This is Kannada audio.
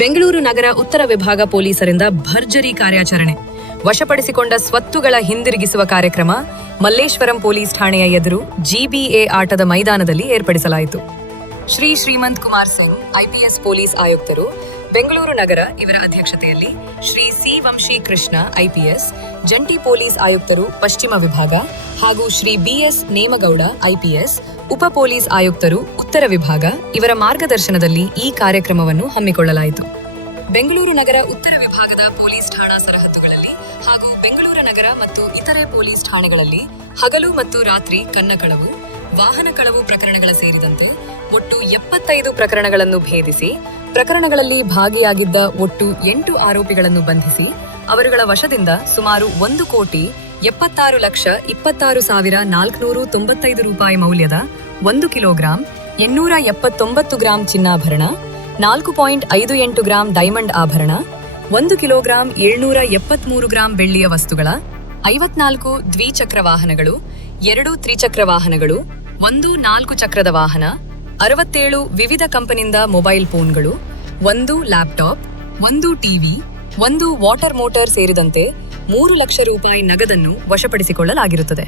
ಬೆಂಗಳೂರು ನಗರ ಉತ್ತರ ವಿಭಾಗ ಪೊಲೀಸರಿಂದ ಭರ್ಜರಿ ಕಾರ್ಯಾಚರಣೆ. ವಶಪಡಿಸಿಕೊಂಡ ಸ್ವತ್ತುಗಳ ಹಿಂದಿರುಗಿಸುವ ಕಾರ್ಯಕ್ರಮ ಮಲ್ಲೇಶ್ವರಂ ಪೊಲೀಸ್ ಠಾಣೆಯ ಎದುರು ಜಿಬಿಎ ಆಟದ ಮೈದಾನದಲ್ಲಿ ಏರ್ಪಡಿಸಲಾಯಿತು. ಶ್ರೀ ಶ್ರೀಮಂತ್ ಕುಮಾರ್ ಸಿಂಗ್ ಐಪಿಎಸ್ ಪೊಲೀಸ್ ಆಯುಕ್ತರು, ಬೆಂಗಳೂರು ನಗರ ಇವರ ಅಧ್ಯಕ್ಷತೆಯಲ್ಲಿ ಶ್ರೀ ಸಿ ವಂಶಿ ಕೃಷ್ಣ ಐಪಿಎಸ್ ಜಂಟಿ ಪೊಲೀಸ್ ಆಯುಕ್ತರು ಪಶ್ಚಿಮ ವಿಭಾಗ ಹಾಗೂ ಶ್ರೀ ಬಿಎಸ್ ನೇಮಗೌಡ ಐಪಿಎಸ್ ಉಪ ಪೊಲೀಸ್ ಆಯುಕ್ತರು ಉತ್ತರ ವಿಭಾಗ ಇವರ ಮಾರ್ಗದರ್ಶನದಲ್ಲಿ ಈ ಕಾರ್ಯಕ್ರಮವನ್ನು ಹಮ್ಮಿಕೊಳ್ಳಲಾಯಿತು. ಬೆಂಗಳೂರು ನಗರ ಉತ್ತರ ವಿಭಾಗದ ಪೊಲೀಸ್ ಠಾಣಾ ಸರಹದ್ದುಗಳಲ್ಲಿ ಹಾಗೂ ಬೆಂಗಳೂರು ನಗರ ಮತ್ತು ಇತರೆ ಪೊಲೀಸ್ ಠಾಣೆಗಳಲ್ಲಿ ಹಗಲು ಮತ್ತು ರಾತ್ರಿ ಕನ್ನ ಕಳವು, ವಾಹನ ಕಳವು ಪ್ರಕರಣಗಳ ಸೇರಿದಂತೆ ಒಟ್ಟು 75 ಪ್ರಕರಣಗಳನ್ನು ಭೇದಿಸಿ ಪ್ರಕರಣಗಳಲ್ಲಿ ಭಾಗಿಯಾಗಿದ್ದ ಒಟ್ಟು 8 ಆರೋಪಿಗಳನ್ನು ಬಂಧಿಸಿ ಅವರುಗಳ ವಶದಿಂದ ಸುಮಾರು 1,76,26,495 ರೂಪಾಯಿ ಮೌಲ್ಯದ 1 ಕಿಲೋಗ್ರಾಂ 879 ಗ್ರಾಂ ಚಿನ್ನಾಭರಣ, 4.58 ಗ್ರಾಂ ಡೈಮಂಡ್ ಆಭರಣ, 1 ಕಿಲೋಗ್ರಾಂ 773 ಗ್ರಾಂ ಬೆಳ್ಳಿಯ ವಸ್ತುಗಳ 54 ದ್ವಿಚಕ್ರ ವಾಹನಗಳು, 2 ತ್ರಿಚಕ್ರ ವಾಹನಗಳು, 1 4 ಚಕ್ರದ ವಾಹನ, 67 ವಿವಿಧ ಕಂಪನಿಯಿಂದ ಮೊಬೈಲ್ ಫೋನ್ಗಳು, 1 ಲ್ಯಾಪ್ಟಾಪ್, 1 ಟಿವಿ, 1 ವಾಟರ್ ಮೋಟಾರ್ ಸೇರಿದಂತೆ 3 ಲಕ್ಷ ರೂಪಾಯಿ ನಗದನ್ನು ವಶಪಡಿಸಿಕೊಳ್ಳಲಾಗಿರುತ್ತದೆ.